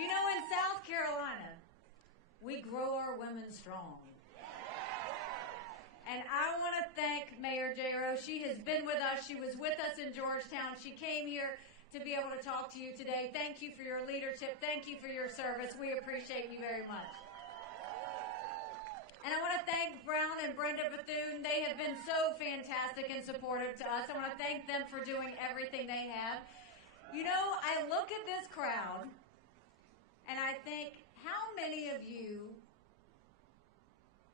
You know, in South Carolina, we grow our women strong. And I want to thank Mayor J.R.O. She has been with us. She was with us in Georgetown. She came here to be able to talk to you today. Thank you for your leadership. Thank you for your service. We appreciate you very much. And I want to thank Brown and Brenda Bethune. They have been so fantastic and supportive to us. I want to thank them for doing everything they have. You know, I look at this crowd and I think, how many of you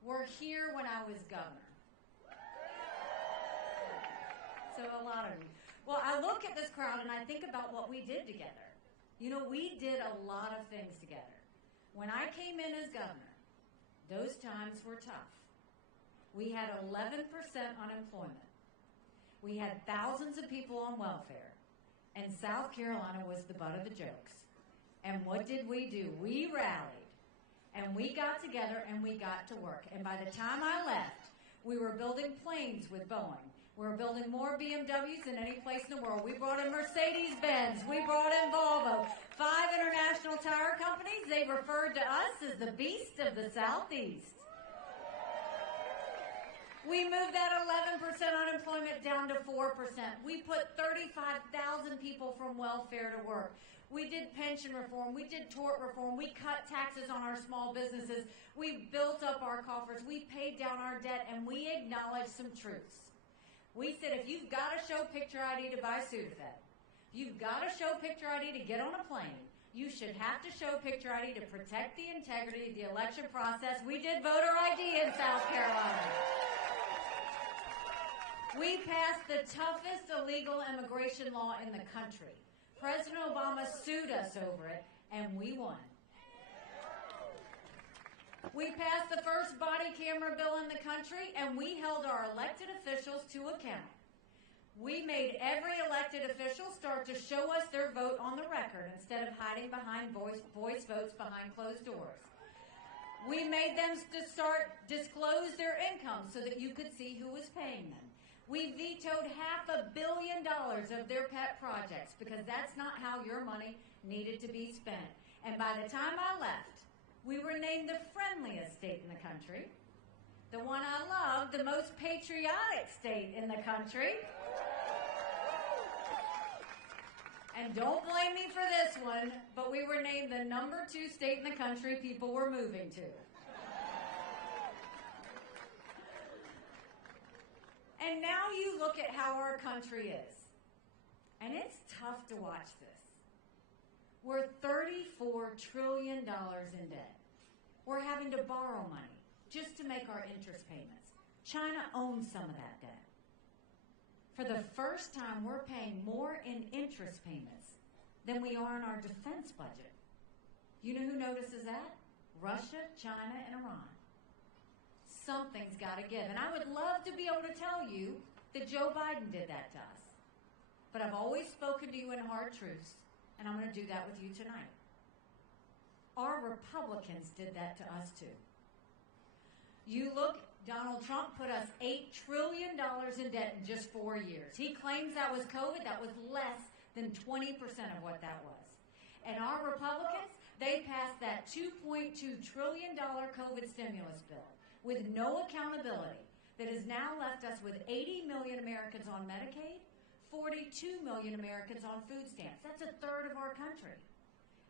were here when I was governor? So a lot of you. Well, I look at this crowd and I think about what we did together. You know, we did a lot of things together. When I came in as governor, those times were tough. We had 11% unemployment. We had thousands of people on welfare. And South Carolina was the butt of the jokes. And what did we do? We rallied. And we got together and we got to work. And by the time I left, we were building planes with Boeing. We were building more BMWs than any place in the world. We brought in Mercedes-Benz. We brought in Volvo. 5 international tire companies. They referred to us as the beast of the Southeast. We moved that 11% unemployment down to 4%. We put 35,000 people from welfare to work. We did pension reform. We did tort reform. We cut taxes on our small businesses. We built up our coffers. We paid down our debt, and we acknowledged some truths. We said, if you've got to show picture ID to buy Sudafed, if you've got to show picture ID to get on a plane, you should have to show picture ID to protect the integrity of the election process. We did voter ID in South Carolina. We passed the toughest illegal immigration law in the country. President Obama sued us over it, and we won. We passed the first body camera bill in the country, and we held our elected officials to account. We made every elected official start to show us their vote on the record instead of hiding behind voice votes behind closed doors. We made them to start disclose their income so that you could see who was paying them. We vetoed $500 million of their pet projects because that's not how your money needed to be spent. And by the time I left, we were named the friendliest state in the country, the one I love, the most patriotic state in the country. And don't blame me for this one, but we were named the number 2 state in the country people were moving to. And now you look at how our country is, and it's tough to watch this. We're $34 trillion in debt. We're having to borrow money just to make our interest payments. China owns some of that debt. For the first time, we're paying more in interest payments than we are in our defense budget. You know who notices that? Russia, China, and Iran. Something's got to give. And I would love to be able to tell you that Joe Biden did that to us. But I've always spoken to you in hard truths, and I'm going to do that with you tonight. Our Republicans did that to us too. You look, Donald Trump put us $8 trillion in debt in just 4 years. He claims that was COVID. That was less than 20% of what that was. And our Republicans, they passed that $2.2 trillion COVID stimulus bill with no accountability that has now left us with 80 million Americans on Medicaid, 42 million Americans on food stamps. That's a third of our country.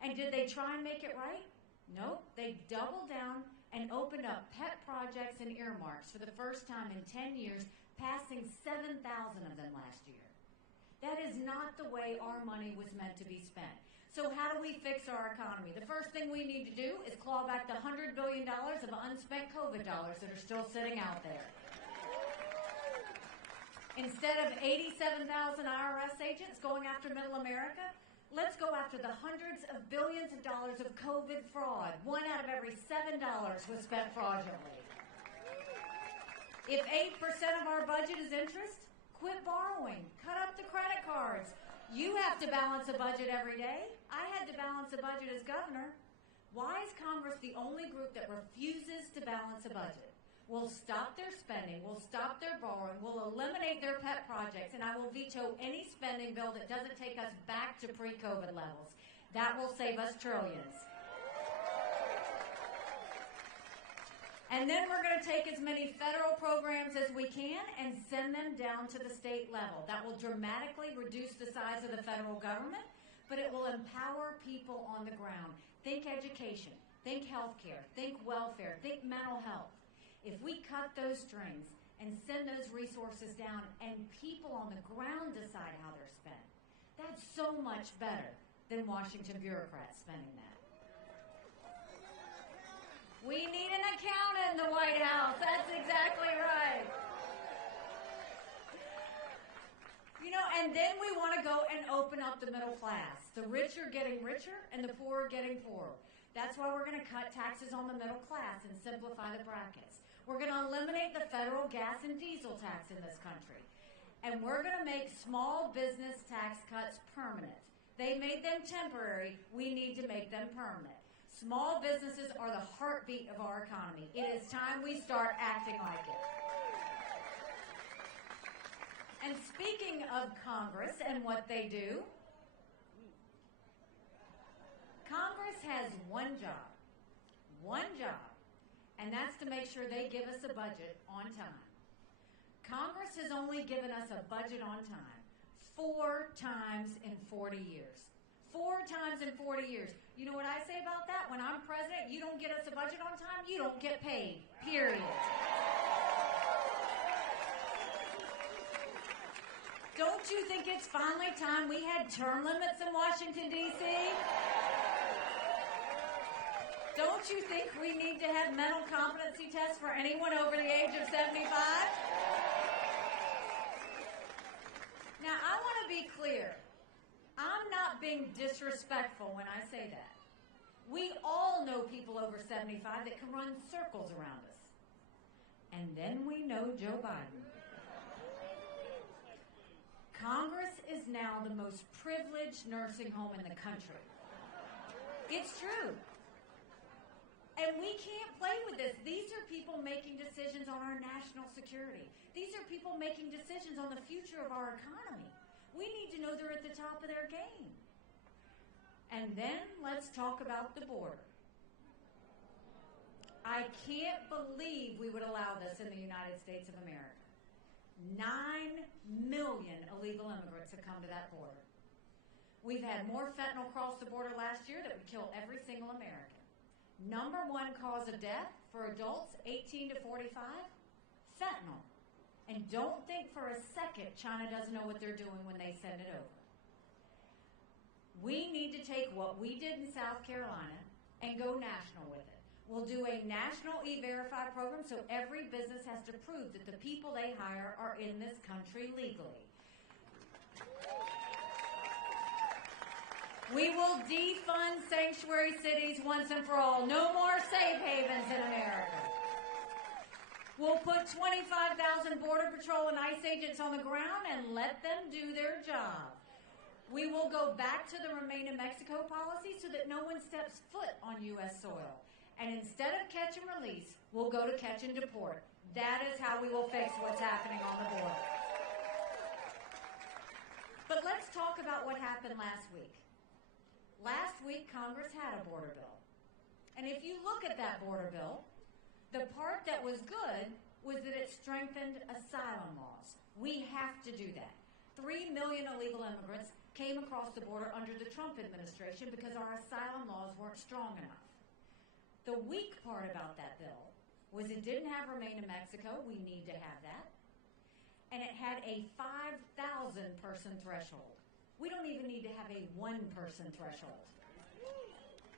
And did they try and make it right? Nope. They doubled down and opened up pet projects and earmarks for the first time in 10 years, passing 7,000 of them last year. That is not the way our money was meant to be spent. So how do we fix our economy? The first thing we need to do is claw back the $100 billion of unspent COVID dollars that are still sitting out there. Instead of 87,000 IRS agents going after middle America, let's go after the hundreds of billions of dollars of COVID fraud. 1 out of every $7 was spent fraudulently. If 8% of our budget is interest, quit borrowing. Cut up the credit cards. You have to balance a budget every day. I had to balance a budget as governor. Why is Congress the only group that refuses to balance a budget? We'll stop their spending. We'll stop their borrowing. We'll eliminate their pet projects. And I will veto any spending bill that doesn't take us back to pre-COVID levels. That will save us trillions. And then we're going to take as many federal programs as we can and send them down to the state level. That will dramatically reduce the size of the federal government, but it will empower people on the ground. Think education, think healthcare, think welfare, think mental health. If we cut those strings and send those resources down and people on the ground decide how they're spent, that's so much better than Washington bureaucrats spending that. We need an accountant in the White House. That's exactly right. You know, and then we want to go and open up the middle class. The rich are getting richer and the poor are getting poorer. That's why we're going to cut taxes on the middle class and simplify the brackets. We're going to eliminate the federal gas and diesel tax in this country. And we're going to make small business tax cuts permanent. They made them temporary. We need to make them permanent. Small businesses are the heartbeat of our economy. It is time we start acting like it. And speaking of Congress and what they do, Congress has one job, and that's to make sure they give us a budget on time. Congress has only given us a budget on time 4 times in 40 years. 4 times in 40 years. You know what I say about that? When I'm president, you don't get us a budget on time, you don't get paid. Period. Don't you think it's finally time we had term limits in Washington, D.C.? Don't you think we need to have mental competency tests for anyone over the age of 75? Now, I want to be clear. I'm not being disrespectful when I say that. We all know people over 75 that can run circles around us. And then we know Joe Biden. Congress is now the most privileged nursing home in the country. It's true. And we can't play with this. These are people making decisions on our national security. These are people making decisions on the future of our economy. We need to know they're at the top of their game. And then let's talk about the border. I can't believe we would allow this in the United States of America. 9 million illegal immigrants have come to that border. We've had more fentanyl cross the border last year that would kill every single American. Number 1 cause of death for adults 18 to 45, fentanyl. And don't think for a second China doesn't know what they're doing when they send it over. We need to take what we did in South Carolina and go national with it. We'll do a national E-Verify program so every business has to prove that the people they hire are in this country legally. We will defund sanctuary cities once and for all. No more safe havens in America. We'll put 25,000 Border Patrol and ICE agents on the ground and let them do their job. We will go back to the Remain in Mexico policy so that no one steps foot on U.S. soil. And instead of catch and release, we'll go to catch and deport. That is how we will fix what's happening on the border. But let's talk about what happened last week. Last week, Congress had a border bill. And if you look at that border bill, the part that was good was that it strengthened asylum laws. We have to do that. 3 million illegal immigrants came across the border under the Trump administration because our asylum laws weren't strong enough. The weak part about that bill was it didn't have Remain in Mexico. We need to have that. And it had a 5,000 person threshold. We don't even need to have a 1 person threshold.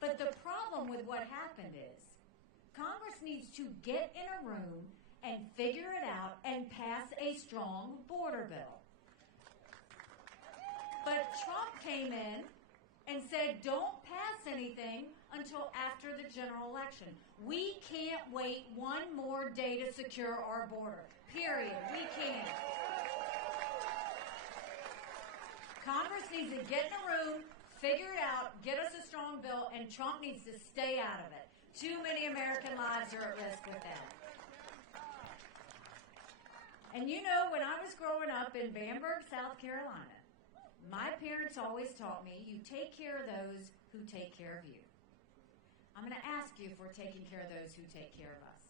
But the problem with what happened is Congress needs to get in a room and figure it out and pass a strong border bill. But Trump came in and said, don't pass anything until after the general election. We can't wait 1 more day to secure our border. Period. We can't. Congress needs to get in a room, figure it out, get us a strong bill, and Trump needs to stay out of it. Too many American lives are at risk with that. And you know, when I was growing up in Bamberg, South Carolina, My parents always taught me, you take care of those who take care of you. I'm going to ask you if we're taking care of those who take care of us.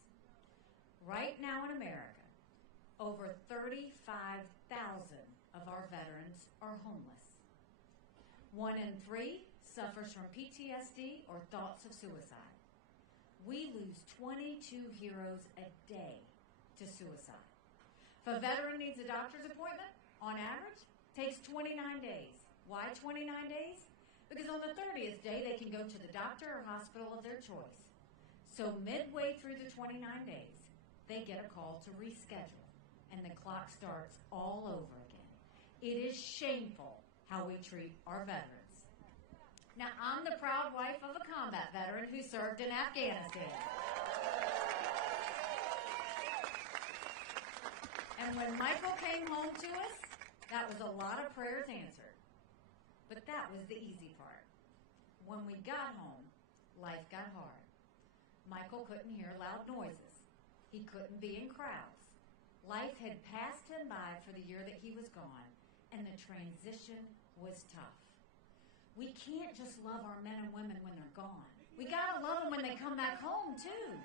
Right now in America, over 35,000 of our veterans are homeless. 1 in 3 suffers from PTSD or thoughts of suicide. We lose 22 heroes a day to suicide. If a veteran needs a doctor's appointment, on average, takes 29 days. Why 29 days? Because on the 30th day, they can go to the doctor or hospital of their choice. So midway through the 29 days, they get a call to reschedule, and the clock starts all over again. It is shameful how we treat our veterans. Now, I'm the proud wife of a combat veteran who served in Afghanistan. And when Michael came home to us, that was a lot of prayers answered. But that was the easy part. When we got home, life got hard. Michael couldn't hear loud noises. He couldn't be in crowds. Life had passed him by for the year that he was gone, and the transition was tough. We can't just love our men and women when they're gone. We gotta love them when they come back home, too.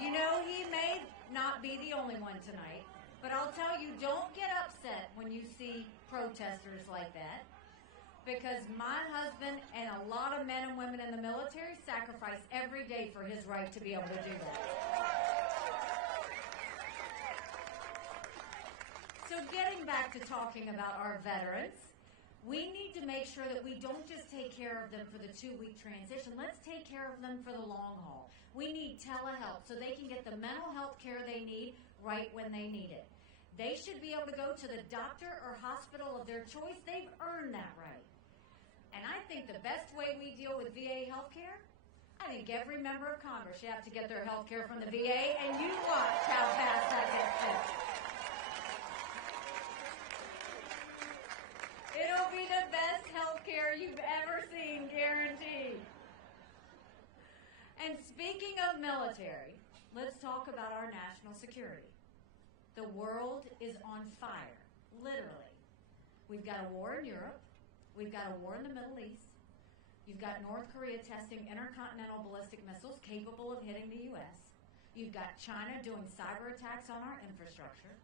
You know, he may not be the only one tonight, but I'll tell you, don't get upset when you see protesters like that, because my husband and a lot of men and women in the military sacrifice every day for his right to be able to do that. So getting back to talking about our veterans, we need to make sure that we don't just take care of them for the 2-week transition. Let's take care of them for the long haul. We need telehealth so they can get the mental health care they need right when they need it. They should be able to go to the doctor or hospital of their choice. They've earned that right. And I think the best way we deal with VA health care, I think every member of Congress should have to get their health care from the VA, and you watch how fast that gets fixed. It'll be the best health care you've ever seen, guaranteed. And speaking of military, let's talk about our national security. The world is on fire, literally. We've got a war in Europe. We've got a war in the Middle East. You've got North Korea testing intercontinental ballistic missiles capable of hitting the U.S. You've got China doing cyber attacks on our infrastructure.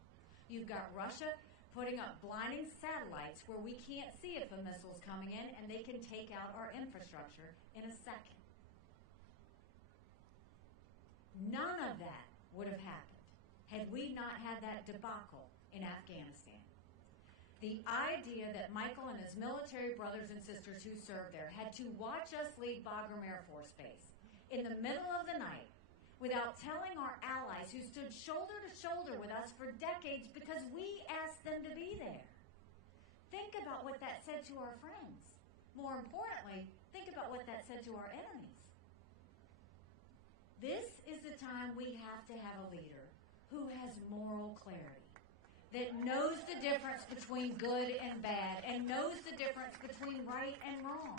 You've got Russia putting up blinding satellites where we can't see if a missile's coming in, and they can take out our infrastructure in a second. None of that would have happened had we not had that debacle in Afghanistan. The idea that Michael and his military brothers and sisters who served there had to watch us leave Bagram Air Force Base in the middle of the night without telling our allies who stood shoulder to shoulder with us for decades because we asked them to be there. Think about what that said to our friends. More importantly, think about what that said to our enemies. This is the time we have to have a leader who has moral clarity, that knows the difference between good and bad, and knows the difference between right and wrong.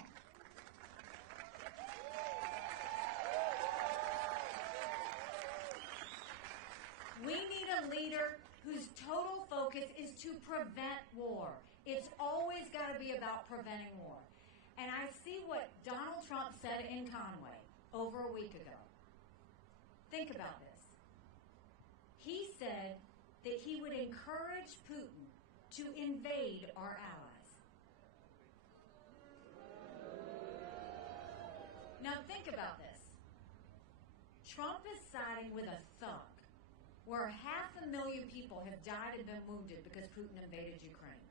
We need a leader whose total focus is to prevent war. It's always got to be about preventing war. And I see what Donald Trump said in Conway over a week ago. Think about this. He said that he would encourage Putin to invade our allies. Now think about this. Trump is siding with a thug where 500,000 people have died and been wounded because Putin invaded Ukraine.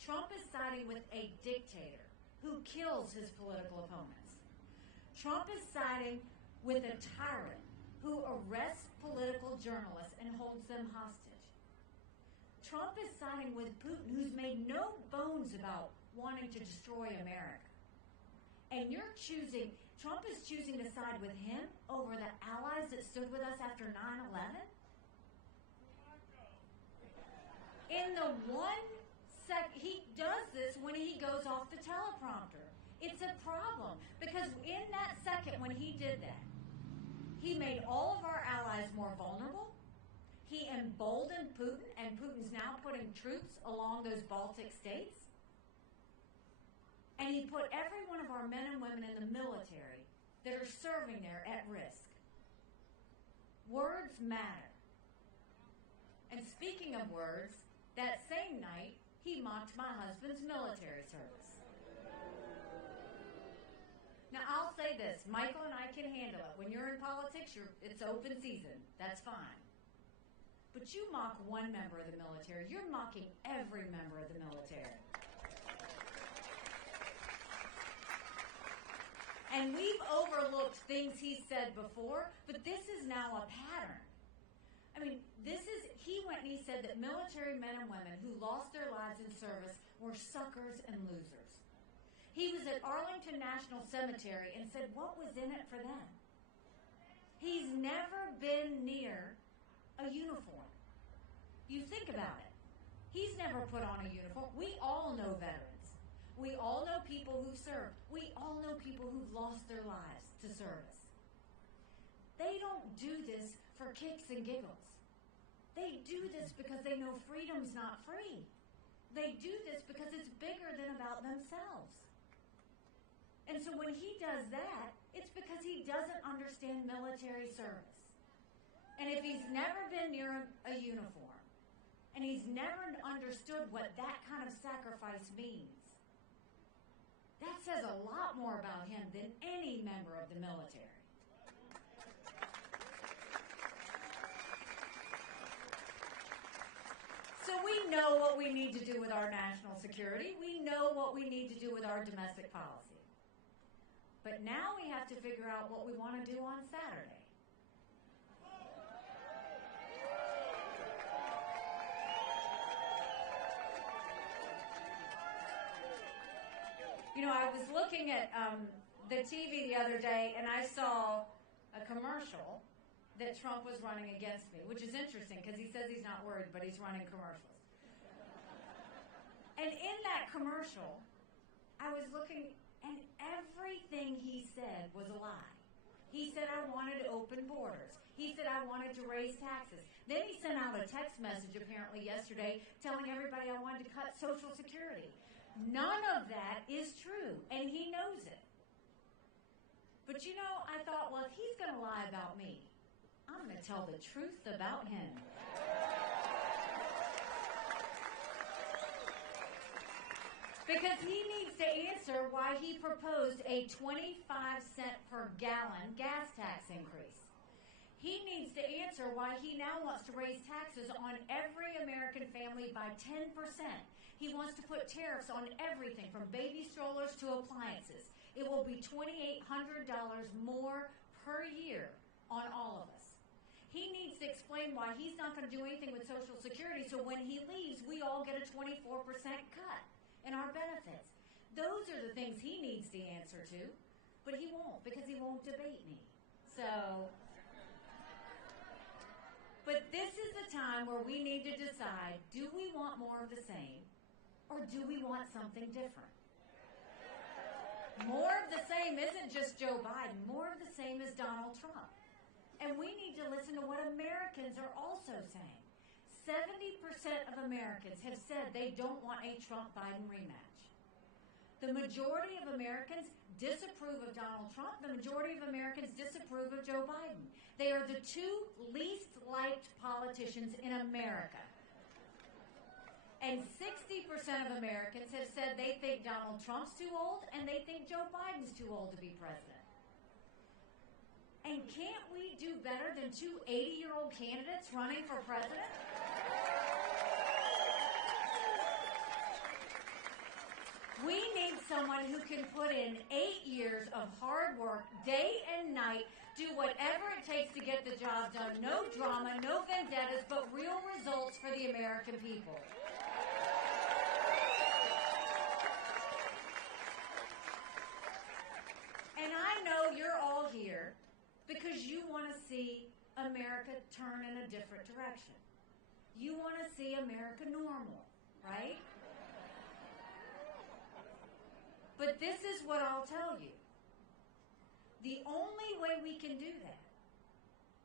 Trump is siding with a dictator who kills his political opponents. Trump is siding with a tyrant who arrests political journalists and holds them hostage. Trump is siding with Putin, who's made no bones about wanting to destroy America. And Trump is choosing to side with him over the allies that stood with us after 9/11? In the he does this when he goes off the teleprompter. It's a problem because in that second when he did that, he made all of our allies more vulnerable. He emboldened Putin, and Putin's now putting troops along those Baltic states. And he put every one of our men and women in the military that are serving there at risk. Words matter. And speaking of words, that same night, he mocked my husband's military service. Now, I'll say this. Michael and I can handle it. When you're in politics, it's open season. That's fine. But you mock one member of the military. You're mocking every member of the military. And we've overlooked things he said before, but this is now a pattern. I mean, he went and he said that military men and women who lost their lives in service were suckers and losers. He was at Arlington National Cemetery and said, what was in it for them? He's never been near a uniform. You think about it. He's never put on a uniform. We all know veterans. We all know people who've served. We all know people who've lost their lives to service. They don't do this for kicks and giggles. They do this because they know freedom's not free. They do this because it's bigger than about themselves. And so when he does that, it's because he doesn't understand military service. And if he's never been near a uniform, and he's never understood what that kind of sacrifice means, that says a lot more about him than any member of the military. So we know what we need to do with our national security. We know what we need to do with our domestic policy. But now we have to figure out what we want to do on Saturday. You know, I was looking at the TV the other day, and I saw a commercial that Trump was running against me, which is interesting because he says he's not worried, but he's running commercials. And in that commercial, I was looking, and everything he said was a lie. He said I wanted to open borders. He said I wanted to raise taxes. Then he sent out a text message apparently yesterday telling everybody I wanted to cut Social Security. None of that is true, and he knows it. But you know, I thought, well, if he's going to lie about me, I'm going to tell the truth about him. Because he needs to answer why he proposed a 25-cent per gallon gas tax increase. He needs to answer why he now wants to raise taxes on every American family by 10%. He wants to put tariffs on everything from baby strollers to appliances. It will be $2,800 more per year on all of us. He needs to explain why he's not going to do anything with Social Security, so when he leaves, we all get a 24% cut in our benefits. Those are the things he needs the answer to, but he won't because he won't debate me. But this is the time where we need to decide, do we want more of the same, or do we want something different? More of the same isn't just Joe Biden. More of the same is Donald Trump. And we need to listen to what Americans are also saying. 70% of Americans have said they don't want a Trump-Biden rematch. The majority of Americans disapprove of Donald Trump. The majority of Americans disapprove of Joe Biden. They are the two least liked politicians in America. And 60% of Americans have said they think Donald Trump's too old and they think Joe Biden's too old to be president. And can't we do better than two 80-year-old candidates running for president? We need someone who can put in 8 years of hard work, day and night, do whatever it takes to get the job done. No drama, no vendettas, but real results for the American people. America turn in a different direction. You want to see America normal, right? But this is what I'll tell you. The only way we can do that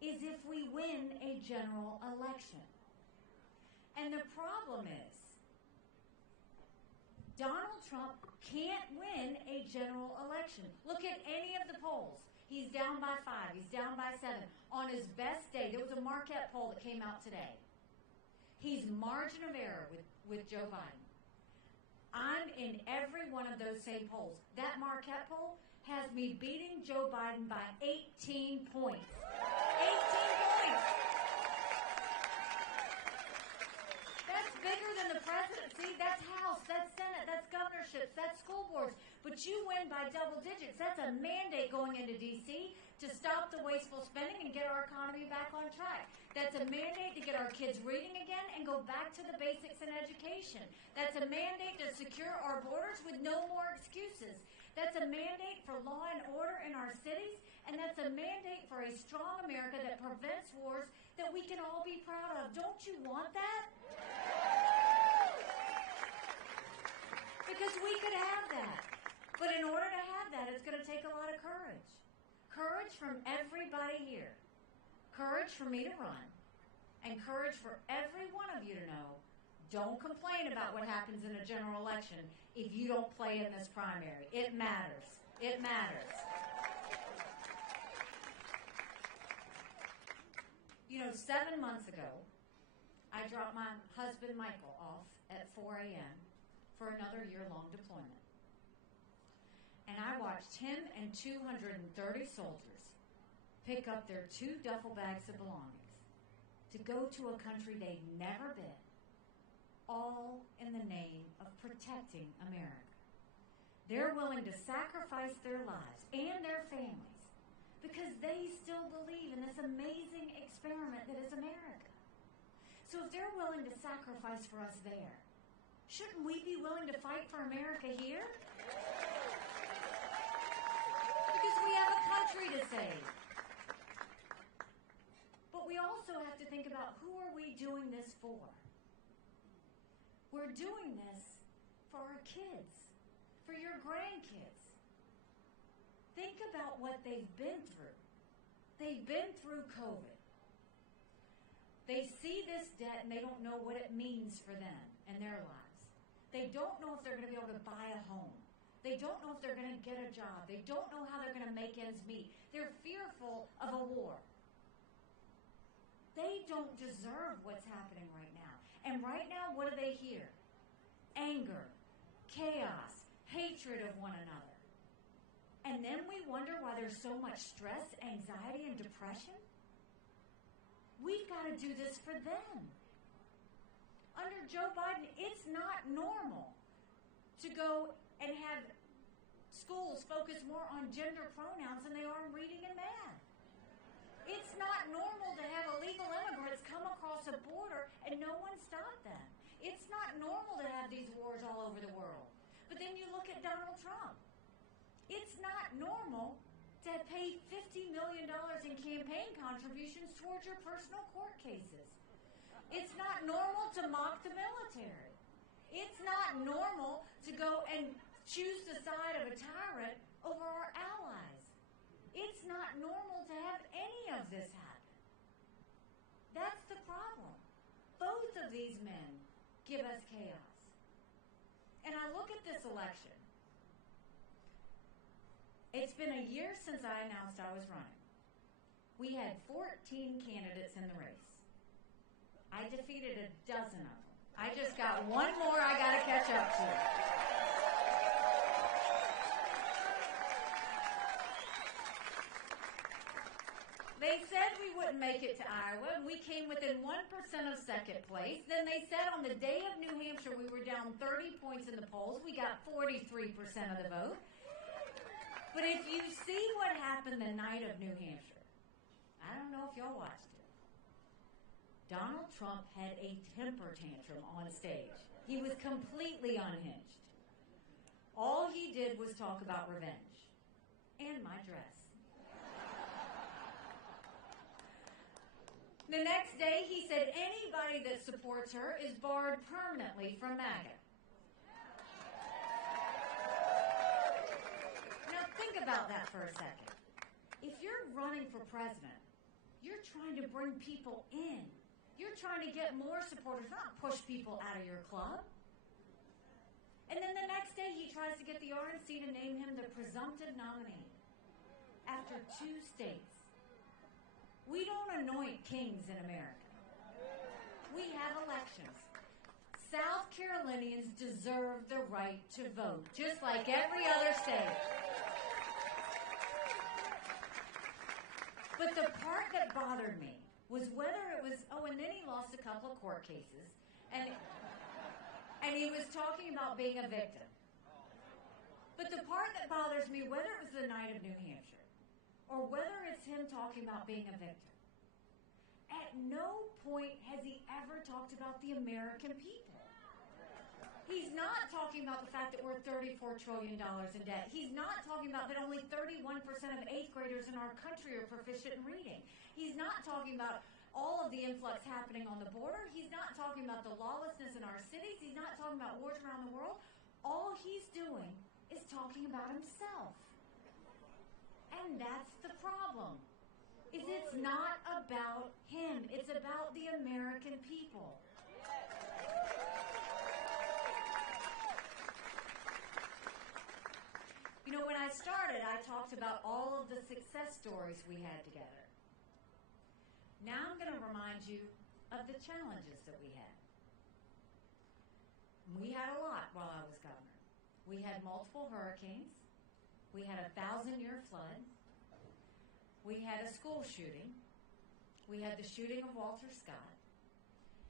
is if we win a general election. And the problem is, Donald Trump can't win a general election. Look at any of the polls. He's down by 5. He's down by 7. On his best day, there was a Marquette poll that came out today. He's margin of error with Joe Biden. I'm in every one of those same polls. That Marquette poll has me beating Joe Biden by 18 points. 18 points! That's bigger than the presidency. That's House, that's Senate, that's governorships, that's school boards. But you win by double digits. That's a mandate going into D.C. to stop the wasteful spending and get our economy back on track. That's a mandate to get our kids reading again and go back to the basics in education. That's a mandate to secure our borders with no more excuses. That's a mandate for law and order in our cities, and that's a mandate for a strong America that prevents wars that we can all be proud of. Don't you want that? Because we could have that. But in order to have that, it's going to take a lot of courage. Courage from everybody here. Courage for me to run. And courage for every one of you to know, don't complain about what happens in a general election if you don't play in this primary. It matters. It matters. You know, 7 months ago, I dropped my husband Michael off at 4 a.m. for another year-long deployment. And I watched him and 230 soldiers pick up their 2 duffel bags of belongings to go to a country they'd never been, all in the name of protecting America. They're willing to sacrifice their lives and their families because they still believe in this amazing experiment that is America. So if they're willing to sacrifice for us there, shouldn't we be willing to fight for America here? Because we have a country to save. But we also have to think about, who are we doing this for? We're doing this for our kids, for your grandkids. Think about what they've been through. They've been through COVID. They see this debt and they don't know what it means for them and their lives. They don't know if they're going to be able to buy a home. They don't know if they're going to get a job. They don't know how they're going to make ends meet. They're fearful of a war. They don't deserve what's happening right now. And right now, what do they hear? Anger, chaos, hatred of one another. And then we wonder why there's so much stress, anxiety, and depression. We've got to do this for them. Under Joe Biden, it's not normal to go and have schools focus more on gender pronouns than they are on reading and math. It's not normal to have illegal immigrants come across a border and no one stop them. It's not normal to have these wars all over the world. But then you look at Donald Trump. It's not normal to pay $50 million in campaign contributions towards your personal court cases. It's not normal to mock the military. It's not normal to go and choose the side of a tyrant over our allies. It's not normal to have any of this happen. That's the problem. Both of these men give us chaos. And I look at this election. It's been a year since I announced I was running. We had 14 candidates in the race. I defeated a dozen of them. I just got one more I got to catch up to. They said we wouldn't make it to Iowa, and we came within 1% of second place. Then they said on the day of New Hampshire we were down 30 points in the polls. We got 43% of the vote. But if you see what happened the night of New Hampshire, I don't know if y'all watched it. Donald Trump had a temper tantrum on stage. He was completely unhinged. All he did was talk about revenge and my dress. The next day, he said anybody that supports her is barred permanently from MAGA. Now, think about that for a second. If you're running for president, you're trying to bring people in. You're trying to get more supporters, not push people out of your club. And then the next day, he tries to get the RNC to name him the presumptive nominee after 2 states. We don't anoint kings in America. We have elections. South Carolinians deserve the right to vote, just like every other state. But the part that bothered me was whether it was, and then he lost a couple of court cases, and he was talking about being a victim. But the part that bothers me, whether it was the night of New Hampshire, or whether it's him talking about being a victim, at no point has he ever talked about the American people. He's not talking about the fact that we're $34 trillion in debt. He's not talking about that only 31% of 8th graders in our country are proficient in reading. He's not talking about all of the influx happening on the border. He's not talking about the lawlessness in our cities. He's not talking about wars around the world. All he's doing is talking about himself. And that's the problem, is it's not about him. It's about the American people. You know, when I started, I talked about all of the success stories we had together. Now I'm going to remind you of the challenges that we had. We had a lot while I was governor. We had multiple hurricanes. We had a 1,000-year flood. We had a school shooting. We had the shooting of Walter Scott.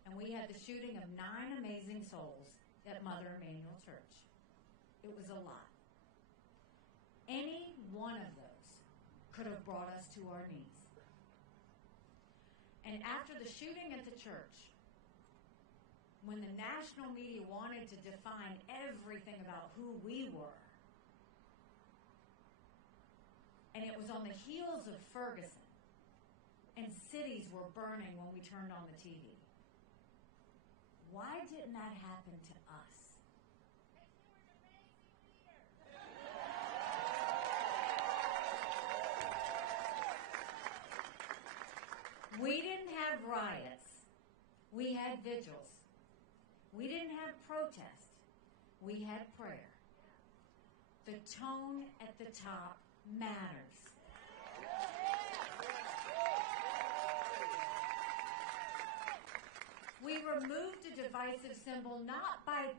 And we had the shooting of 9 amazing souls at Mother Emanuel Church. It was a lot. Any one of those could have brought us to our knees. And after the shooting at the church, when the national media wanted to define everything about who we were, and it was on the heels of Ferguson, and cities were burning when we turned on the TV. Why didn't that happen to us? We didn't have riots. We had vigils. We didn't have protest. We had prayer. The tone at the top matters. We removed a divisive symbol not by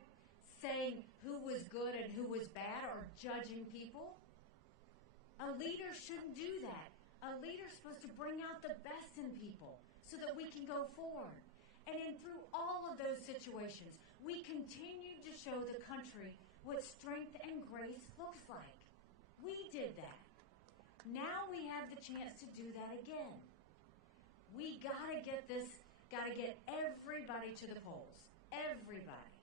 saying who was good and who was bad or judging people. A leader shouldn't do that. A leader's supposed to bring out the best in people so that we can go forward. And through all of those situations, we continued to show the country what strength and grace looks like. We did that. Now we have the chance to do that again. We gotta get everybody to the polls. Everybody.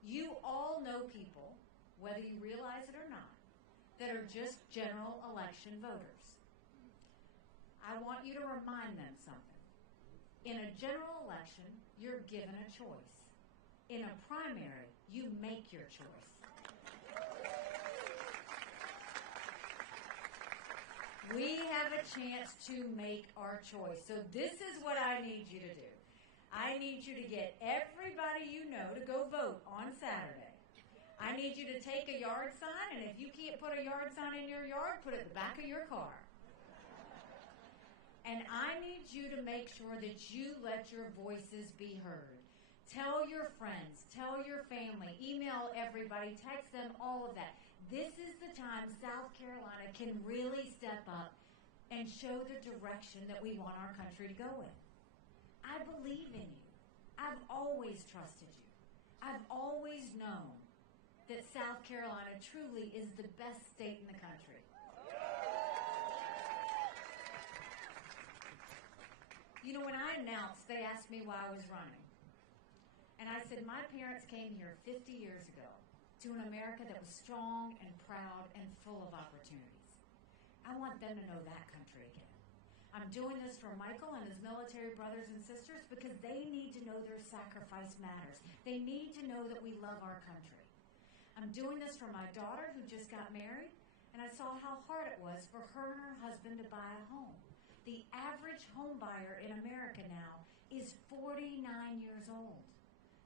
You all know people, whether you realize it or not, that are just general election voters. I want you to remind them something. In a general election, you're given a choice. In a primary, you make your choice. We have a chance to make our choice. So this is what I need you to do. I need you to get everybody you know to go vote on Saturday. I need you to take a yard sign, and if you can't put a yard sign in your yard, put it in the back of your car. And I need you to make sure that you let your voices be heard. Tell your friends, tell your family, email everybody, text them, all of that. This is the time South Carolina can really step up and show the direction that we want our country to go in. I believe in you. I've always trusted you. I've always known that South Carolina truly is the best state in the country. You know, when I announced, they asked me why I was running. And I said, my parents came here 50 years ago to an America that was strong and proud and full of opportunities. I want them to know that country again. I'm doing this for Michael and his military brothers and sisters because they need to know their sacrifice matters. They need to know that we love our country. I'm doing this for my daughter who just got married, and I saw how hard it was for her and her husband to buy a home. The average home buyer in America now is 49 years old.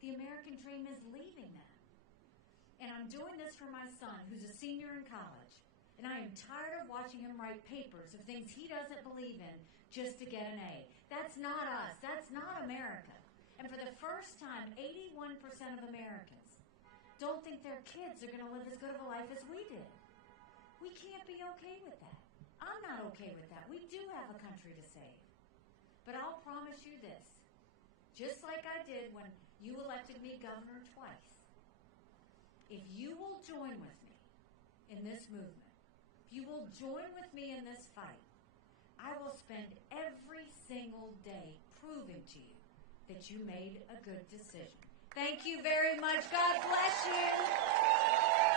The American dream is leaving them. And I'm doing this for my son who's a senior in college. And I am tired of watching him write papers of things he doesn't believe in just to get an A. That's not us. That's not America. And for the first time, 81% of Americans don't think their kids are going to live as good of a life as we did. We can't be okay with that. I'm not okay with that. We do have a country to save. But I'll promise you this, just like I did when you elected me governor twice, if you will join with me in this movement, if you will join with me in this fight, I will spend every single day proving to you that you made a good decision. Thank you very much. God bless you.